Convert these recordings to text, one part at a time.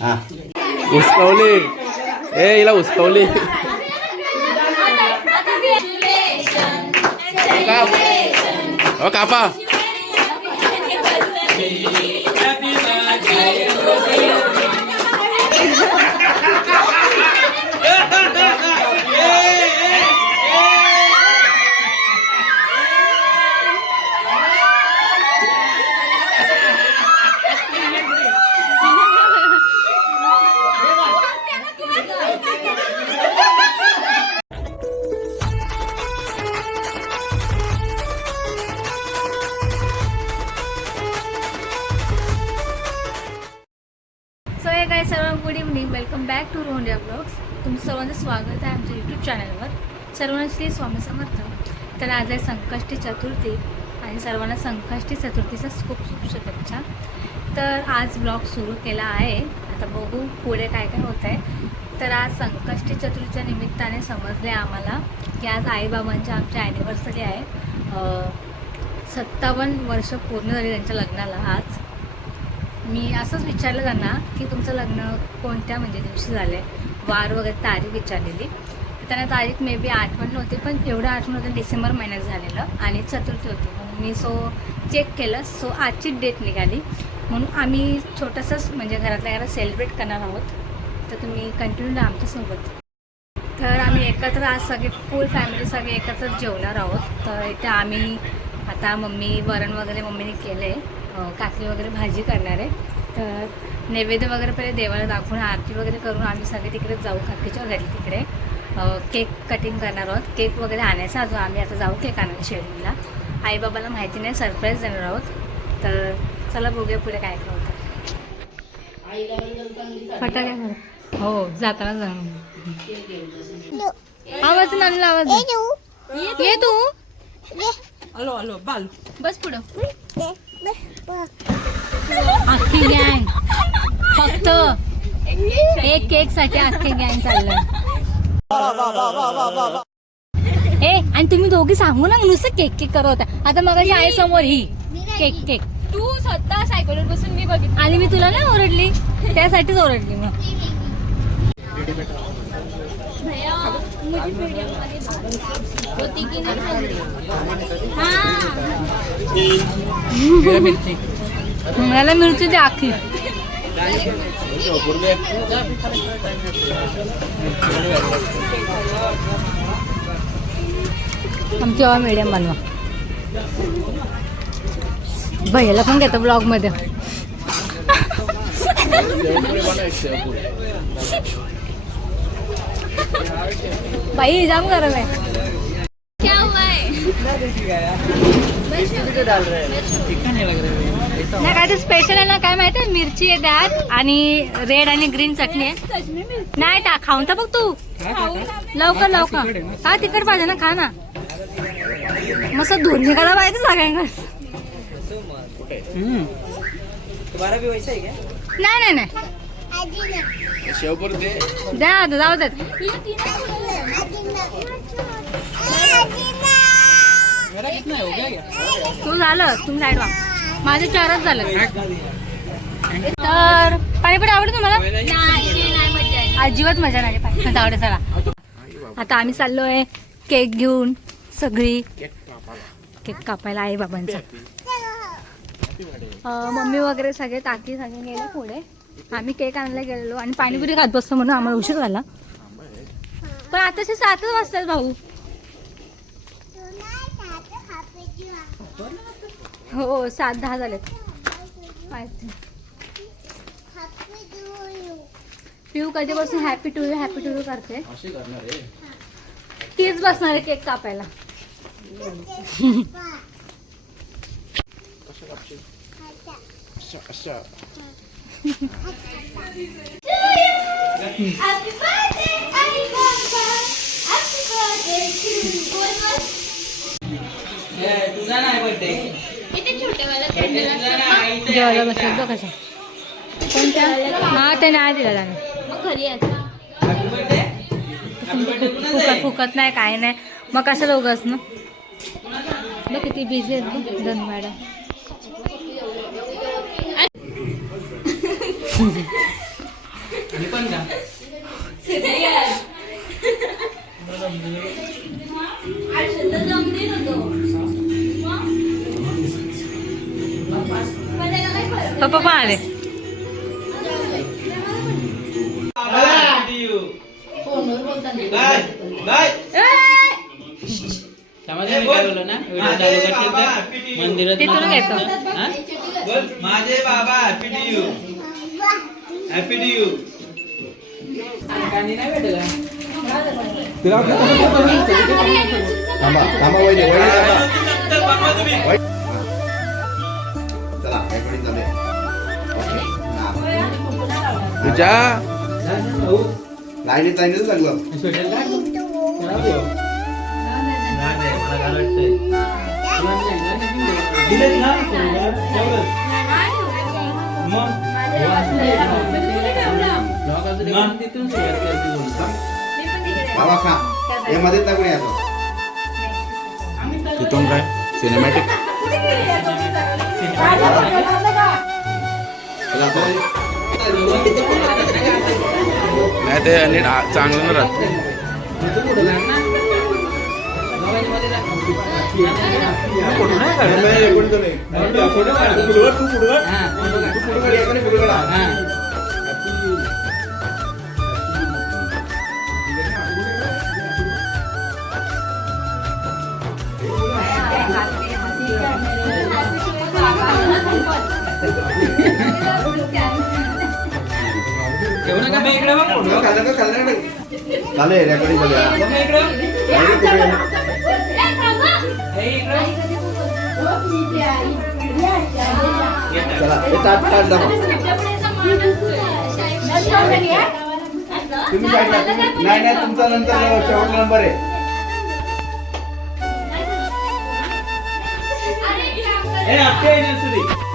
हा उसकवली ए हिला उसकवली कापा good evening. Welcome back to Rohan blogs. तुमचं सर्वांचं स्वागत आहे आमच्या यूट्यूब चॅनलवर. सर्वांना श्री स्वामी समर्थ. तर आज आहे संकष्टी चतुर्थी आणि सर्वांना संकष्टी चतुर्थीचा खूप खूप शुभेच्छा. तर आज ब्लॉग सुरू केला आहे. आता बघू पुढे काय काय होत आहे. तर आज संकष्टी चतुर्थीच्या निमित्ताने समजले आम्हाला की आज आईबाबांच्या आमच्या ॲनिव्हर्सरी आहे. 57 वर्ष पूर्ण झाली त्यांच्या लग्नाला. आज मी असंच विचारलं त्यांना की तुमचं लग्न कोणत्या दिवशी झालं आहे, वार वगैरे तारीख विचारलेली. त्यांना तारीख मे बी आठवण नव्हती, पण एवढं आठवण होतं डिसेंबर महिन्यात झालेलं आणि चतुर्थी होती म्हणून मी चेक केलं. आजची डेट निघाली म्हणून आम्ही छोटंसंच घरातल्या घरात सेलिब्रेट करणार आहोत. तर तुम्ही कंटिन्यू राहा आमच्यासोबत. तर आम्ही एकत्र आज सगळे फुल फॅमिली सगळे एकत्रच जेवणार आहोत. तर इथे आम्ही आता मम्मी वरण वगैरे मम्मीने केलं आहे. काकडी वगैरे भाजी करणार आहे. तर नैवेद्य वगैरे पहिले देवाला दाखवून आरती वगैरे करून आम्ही सगळे तिकडे जाऊ. काकीच्या घरी तिकडे केक कटिंग करणार आहोत. केक वगैरे आणायचा अजून आम्ही आता जाऊ केक आणायला शेडूला. आईबाबाला माहिती नाही, सरप्राईज देणार आहोत. तर चला बघूया पुढे काय काय होतं. फटाके हो जाताना जाऊ. आवाज नाही आवाज ये तू. हॅलो हॅलो बाल बस पुढं. अख्खी गँग फक्त एक केक साठी अख्खी गँग चाललंय. ए आणि तुम्ही दोघी सांगू ना नुसतं केक केक करत होता. आता मग आई समोर ही केक केक तू स्वतः सायकलवर बसून मी बघितलं आणि मी तुला नाही ओरडली, त्यासाठीच ओरडली. मग होती की नाही मला मिरची दे आखी. आमची हवा मीडियम बनवा. भैयाला पण घेतो ब्लॉग मध्ये. बाई जाम गरम आहे. क्या हुआ है? ना काय ते स्पेशल आहे ना काय माहिती आहे. मिरची आहे त्यात आणि रेड आणि ग्रीन चटणी आहे. नाही टा खाऊन तर बघ तू लवकर लवकर. हा तिखट पाहिजे ना, खा ना. मस्त धुर निघाला पाहिजे सगळ्यांना. नाही नाही नाही द्या आता जाऊ द्यात. तू झालं तुम्ही साईड व्हा. माझे 4च झालं. तर पाणीपुरी आवडत तुम्हाला? अजिबात मजा नाही पाहिजे आवडे. चला आता आम्ही चाललोय केक घेऊन. सगळी केक कापायला आई बाबांचा. मम्मी वगैरे सगळे टाकी सगळे गेले पुढे. आम्ही केक आणायला गेलेलो आणि पाणीपुरी खात बसतो म्हणून आम्हाला उशीर झाला. पण आताचे 7च वाजतात भाऊ. हो 7:10 झालेत. पिऊ कधीपासून हॅपी टू यू करते. तीच बसणार आहे केक कापायला. जेवायला बसला तो कसा कोणत्या. हा ते नाही दिला त्याने. फुकत नाही काय नाही मग कसं लोकच ना. किती बिझी आहेत धन मॅडम. आणि पण का पप्पा पण आले. त्यामध्ये मी काय बोललो ना व्हिडिओ चालू करशील तर मंदिरात तिथून घेतो. हा? माझे बाबा happy to you happy to you गाणी नाही भेटलं थांबा थांबा वहिनी वहिनी थांबा. चला रेकॉर्डिंग चालू आहे. पूजा लाईनीत लाईनीतच लागलं. तिथून सुरुवात करते बाबा खा हे मध्ये टाकून यायचं. तिथून काय सिनेमॅटिक नाही ते नीट चांगलं न राहत. चालू आहे रेकॉर्डिंग चालू चला हे ताट ताट दाखवा. तुम्ही काय नाही नाही तुमचा नंतर शेवटचा नंबर आहे.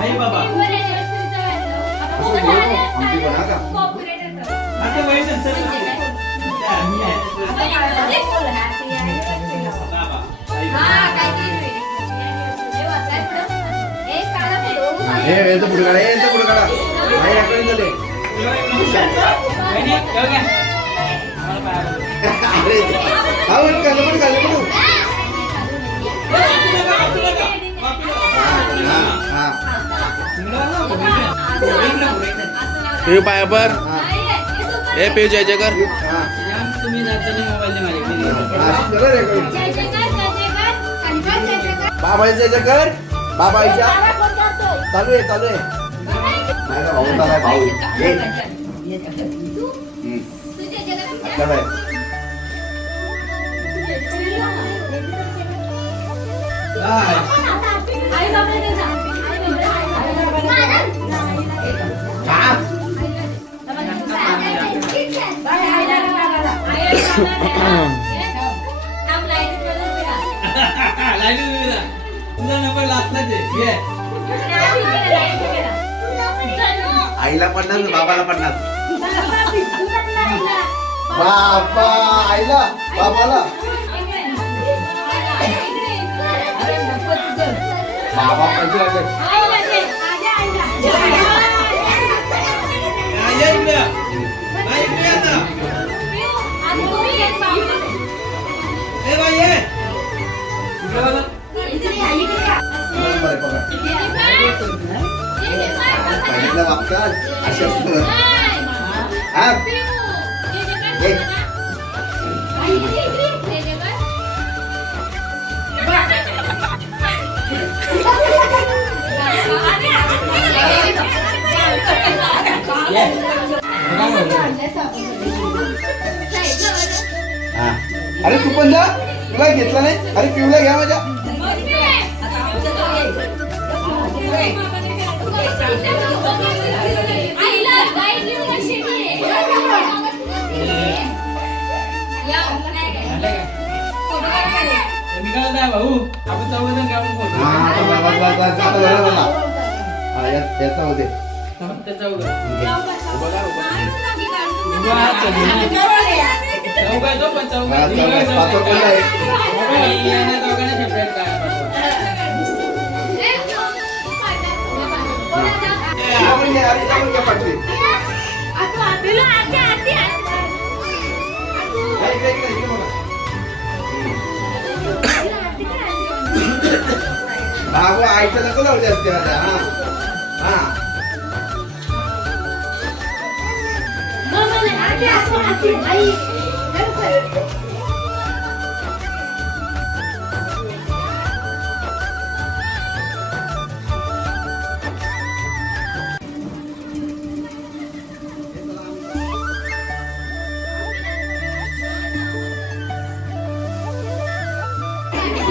आई बाबा आमची पण हा का आता वहिनी सर हे यांचं पुढे काढा यांचं पुढे काढा नाही रेकॉर्डिंग झाले. अरे हा काढलं पण काढलं पण पिऊ पायापर हे पिऊ जयजयकर तुम्ही जाताना मोबाईल बाबा जयजयकर बाबा आईच्या चालू आहे चालू आहे. नाही भाऊ चालाय भाऊ अच्छा बाय. तुझा नंबर लागलाच आहे. आईला पडणार बाबाला पडणार. बाबा आईला बाबाला बाबा पैसे लागले. वागतात असे असतं. अरे तू पण जा तुला घेतला नाही. अरे पिऊला घ्या माझ्या. भाऊ आपण चौघजण गावून बोलतो. याचा होते पाठवी. पिलू आती आती इकडे बघा. बाबू आईचं नको लावते असते हा हा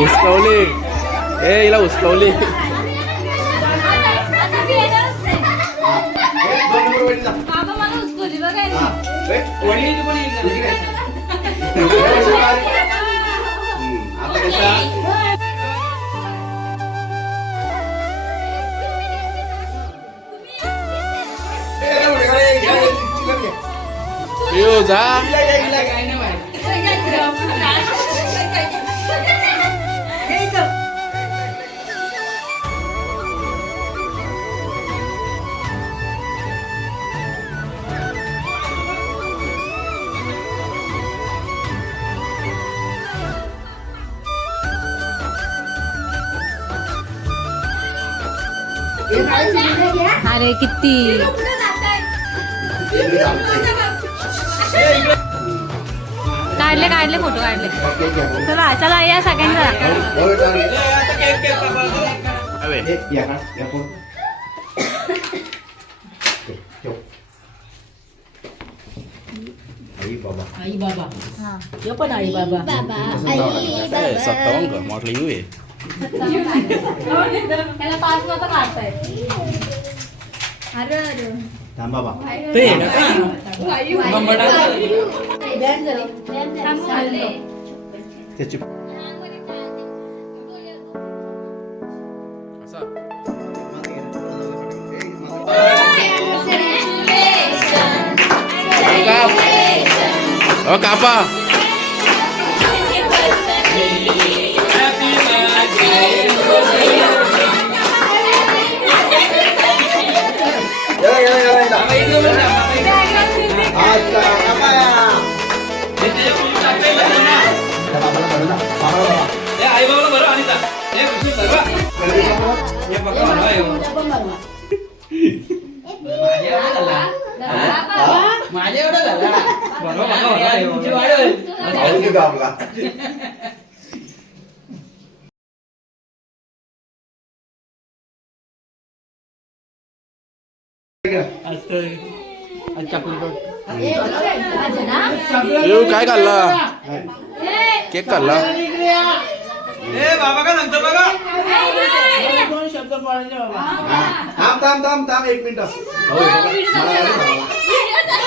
उचकवली ए हिला उचकवली बाबा मला उचकली बघायला आता कसा पिऊ जा अरे किती काढले काढले फोटो काढले चला चला या सगळ्यांनी आई बाबा हे पण आई बाबा सत्तावन्न म्हटलं येऊ आहे त्याला 5 वाजता काढताय अरे अरे थांबा बा त्याची ओ कापा आई बाबाला बरं आणि जा. हे कृष्ण बरं. हे बघा मला हे. माझ्या एवढा झाला बरोबर बघा तुमची वाढ आपला येऊ काय खाल्ला केक खाल्ला ए बाबा का सांगतो बघा थांब थांब थांब थांब 1 मिनिट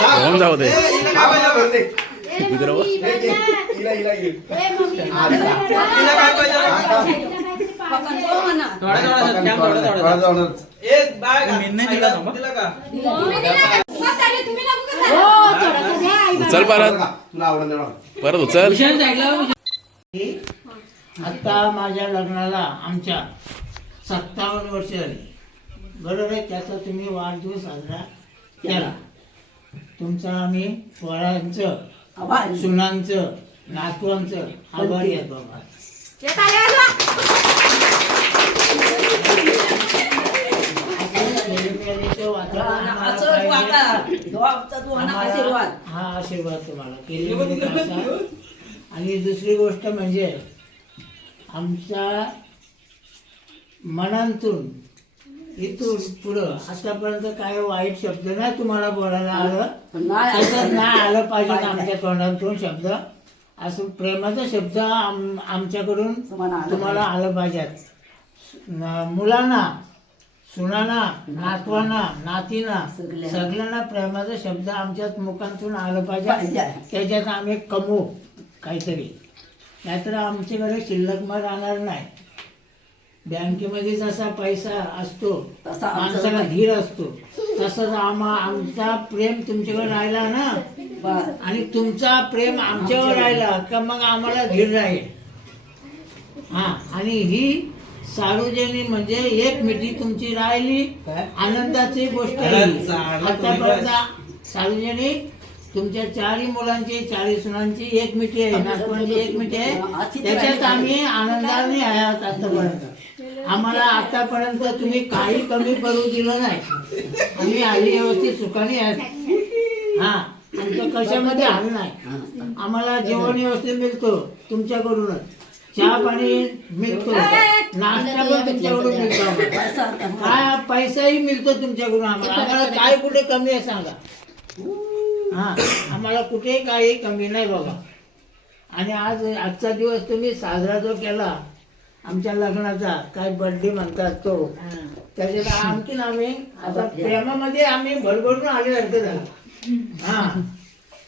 होऊन जाऊ दे तिला काय पाहिजे थोडा एक बाग दिला का उचल परत परत उचल आता माझ्या लग्नाला आमच्या 57 वर्ष झाली बरोबर आहे. त्याचा तुम्ही वाढदिवस साजरा केला. तुमचा आम्ही पोरांचं सुनांचं नातवांचं आभारी आहेत बाबा. हा आशीर्वाद तुम्हाला केली. आणि दुसरी गोष्ट म्हणजे आमच्या मनातून इथून पुढं आतापर्यंत काय वाईट शब्द नाही तुम्हाला बोलायला आलं तसंच नाही आलं पाहिजे आमच्या तोंडातून शब्द असं प्रेमाचा शब्द आमच्याकडून तुम्हाला आलं पाहिजे. मुलांना सुनांना नातवांना नातींना सगळ्यांना प्रेमाचा शब्द आमच्या मुखातून आलं पाहिजे. त्याच्यात आम्ही कमवू काहीतरी नाहीतर आमच्याकडे शिल्लक मग राहणार नाही. बँकेमध्ये जसा पैसा असतो माणसाला धीर असतो तसंच आमचा प्रेम तुमच्याकडे राहिला ना आणि तुमचा प्रेम आमच्यावर राहिला का मग आम्हाला धीर राहील. हा आणि ही सार्वजनिक म्हणजे एक मिठी तुमची राहिली आनंदाची गोष्ट. आतापर्यंत सार्वजनिक तुमच्या 4ही मुलांची 4ही सुनांची एक मिठी आहे, नातवांची एक मिठी आहे. त्याच्यात आम्ही आनंदाने आहात आतापर्यंत. आम्हाला आतापर्यंत तुम्ही काही कमी करू दिलं नाही. आम्ही आली व्यवस्थित सुखाने आहेत. हा, आमच्या कशामध्ये हाल नाही. आम्हाला जेवण व्यवस्थित मिळतो तुमच्याकडूनच, चहा पाणी मिळतो, नाश्ता पण तुमच्याकडून मिळतो आम्हाला. काय पैसाही मिळतो तुमच्याकडून आम्हाला. आम्हाला काय कुठे कमी आहे सांगा. हा, आम्हाला कुठे काही कमी नाही बाबा. आणि आजचा दिवस तुम्ही साजरा जो केला आमच्या लग्नाचा, काय बर्थडे म्हणतात तो, त्याच्यात आणखीन आम्ही आता प्रेमामध्ये आम्ही भरभरून आल्यासारखं झालं. हा,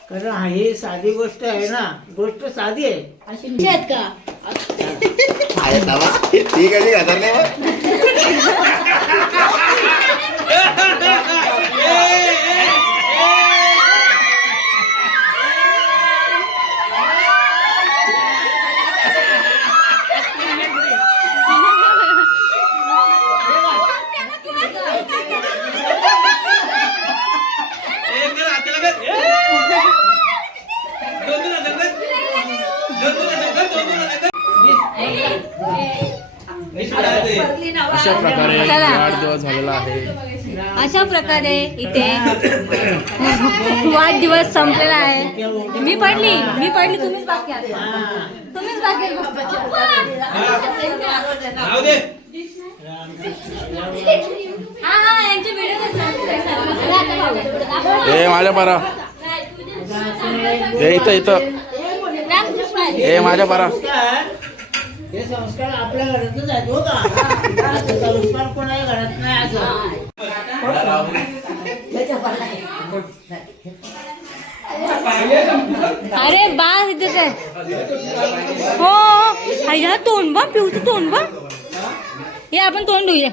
कारण ही साधी गोष्ट आहे ना, गोष्ट साधी आहे. अशी आहेत का? आहे बाबा, ठीक आहे घातले अशा प्रकारे चला. वाढदिवस झालेला आहे. अशा प्रकारे इथे वाढदिवस संपलेला आहे. मी पडली तुम्हीच बाकी आहात. तुम्हीच बाकी राहू दे. हा यांचे व्हिडिओ ए माझ्या पारा, ए इथं ए माझ्या पारा. हे संस्कार आपल्या घरातच आहेत हो का. संस्कार कोणाच्या घरात नाही असं. अरे बा इथे काय हो ह्या तोंड बा पिऊचं तोंड बा. हे आपण तोंड धुऊया.